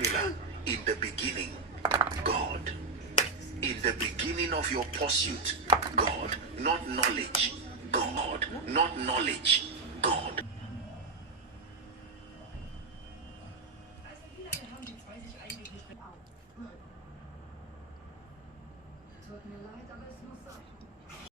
formula. In the beginning, God. In the beginning of your pursuit, God. Not knowledge, God. Not knowledge, God. Tut mir leid, aber es muss